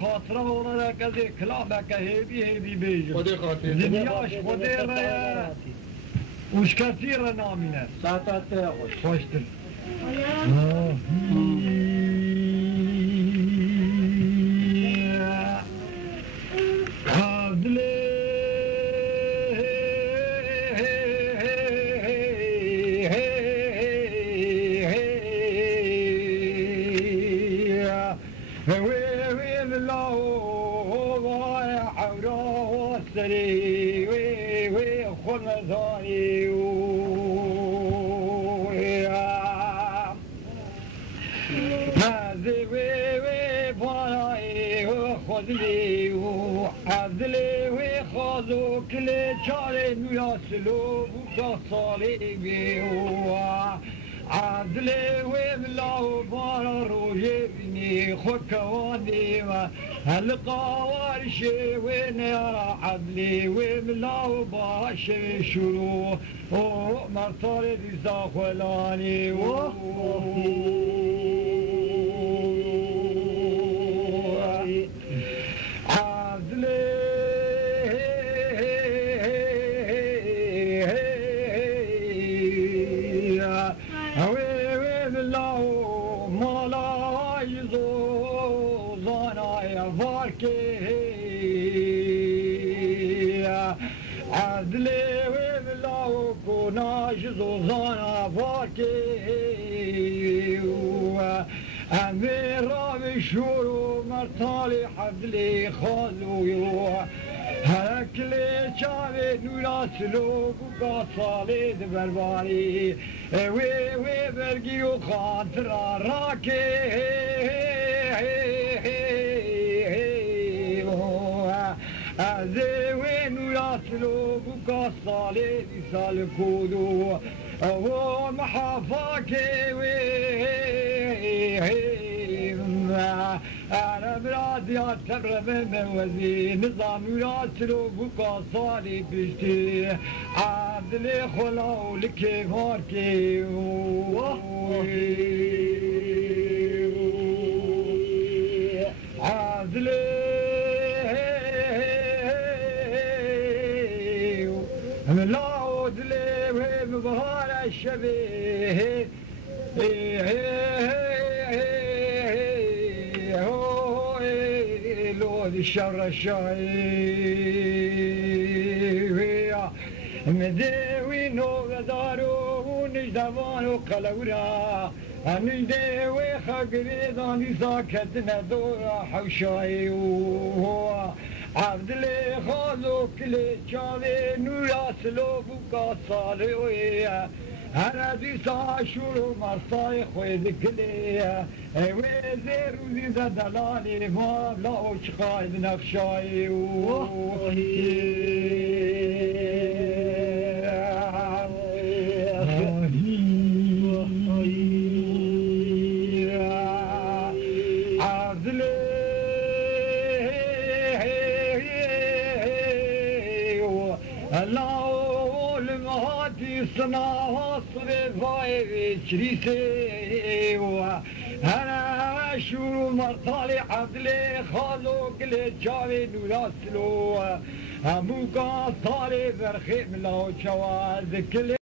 خاطره ولا كذا كلامك هيبي بيجي خدي خاطر دنياش خدير وش كثير نامينه ساعتها خوشتر عدلي وخذوا كل شاري ويصلوا وتصالي بيوا عدلي وملاو بار روجيني خكواني هالقوارشي وين يرى عدلي وملاو باش شروع مرطالي دي زاخلاني عدلي وبلاو كوناش زوزانا فاكي أمير بشورو مرتالي حدلي خالو هكلي شابي نولا سلوك وقاصالي دبرباري وي برقي وخاطر راكي سلوك وقصالي سالكودو هو محافاكي أنا برادي أتبر من وزي نظام ياسلوك وقصالي بشتي عدلي خلاو لكي ماركي عدلي ملاود لي بهار الشبيه هو لود الشر الشاي مدوي نوغدارو ونجدوان وقلورا نجدوي خقري داني ساكتنا دورا حوشاي عبدالله خالو كلي شاوي نورا سلوك وقاصالي ويا أنا دي ساشور مرصاي خويد كلي وزير وزيد دلالي ما بلاوش خايد نفشاي صناها صرفاي شريسي أنا شو مرطالي عبدلي خالو كل جاوي نوراسلو أموكا صاري برخي ملاو شواز كل